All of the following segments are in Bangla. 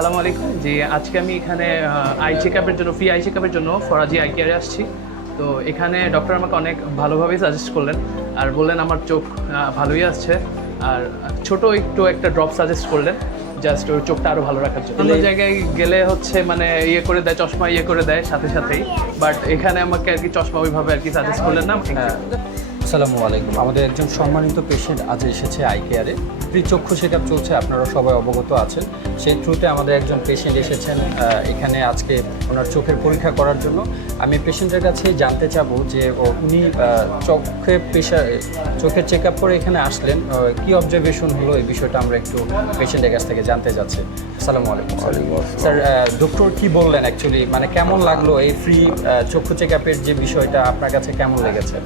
আসসালামু আলাইকুম। জি আজকে আমি এখানে আই চেক আপের জন্য ফ্রি আই চেক আপের জন্য ফরাজি আই কেয়ারে আসছি। তো এখানে ডক্টর আমাকে অনেক ভালোভাবেই সাজেস্ট করলেন আর বললেন আমার চোখ ভালোই আসছে। আর ছোট একটু একটা ড্রপ সাজেস্ট করলেন জাস্ট ওই চোখটা আরও ভালো রাখার জন্য। অন্য জায়গায় গেলে হচ্ছে মানে ইয়ে করে দেয় চশমা ইয়ে করে দেয় সাথে সাথেই। বাট এখানে আমাকে আর কি চশমা ওইভাবে আর কি সাজেস্ট করলেন না। হ্যাঁ। আসসালামু আলাইকুম। আমাদের একজন সম্মানিত পেশেন্ট আজ এসেছে আই কেয়ারে ফ্রি চক্ষু সেট চলছে আপনারা সবাই অবগত আছেন। সেই থ্রুতে আমাদের একজন পেশেন্ট এসেছেন এখানে আজকে ওনার চোখের পরীক্ষা করার জন্য। আমি পেশেন্টের কাছে জানতে চাবো যে উনি চোখে প্রেশার চোখের চেক আপ করে এখানে আসলেন কি অবজারভেশন হলো? এই বিষয়টা আমরা একটু পেশেন্টের কাছ থেকে জানতে চাচ্ছি। আসসালামু আলাইকুম স্যার ডক্টর কি বললেন অ্যাকচুয়ালি মানে কেমন লাগল এই ফ্রি চক্ষু চেক আপের যে বিষয়টা? আপনার কাছে কেমন লেগেছে?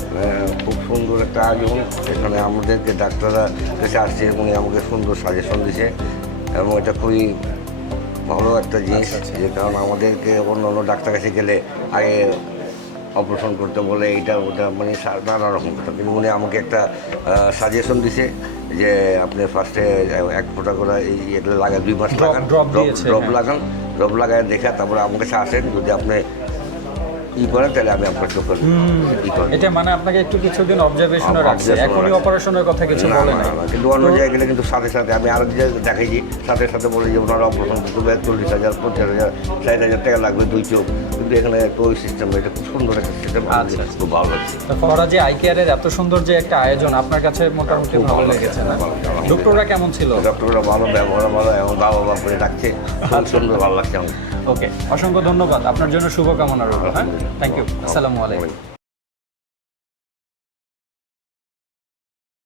খুব সুন্দর একটা আয়োজন। এখানে আমাদেরকে ডাক্তাররা কাছে আসছে উনি আমাকে সুন্দর সাজেশন দিছে এবং এটা খুবই ভালো একটা জিনিস যে কারণ আমাদেরকে অন্য অন্য ডাক্তার কাছে গেলে আগে অপারেশন করতে বলে এইটা ওটা মানে নানা রকম কথা কিন্তু উনি আমাকে একটা সাজেশন দিছে যে আপনি ফার্স্টে এক ফোঁটা করে এই এটা লাগায় দুই মাস লাগান ড্রপ হ্যাঁ। লাগান ড্রপ লাগায় দেখে তারপরে আমার কাছে আসেন যদি আপনি ই তাহলে আমি চোখের এটা মানে আপনাকে একটু কিছুদিন অবজারভেশনে রাখছে। এখনই অপারেশনের কথা কিছু বলে না, কিন্তু অন্য জায়গায় গেলে কিন্তু সাথে সাথে আমি আরও যে সাথে সাথে বলে যে ওনারা অপারেশন করতে চল্লিশ হাজার পঞ্চাশ হাজার ষাট হাজার টাকা লাগবে দুই চোখ। কিন্তু এখানে তো ওই সিস্টেম এটা খুব সুন্দর একটা সিস্টেম আচ্ছা, আচ্ছা। খুব ভালো লাগছে। তো ফরাজি আই কেয়ারের এত সুন্দর যে একটা আয়োজন আপনার কাছে মোটামুটি ভালো লেগেছে না। ডক্টররা কেমন ছিল? ডক্টররা ভালো ব্যবহার ভালো এবং বাবা বাবা করে ডাকছে খুব সুন্দর ভালো লাগছে আমার ওকে অসংখ্য ধন্যবাদ। আপনার জন্য শুভকামনা রইল হ্যাঁ? থ্যাংক ইউ আসসালামু আলাইকুম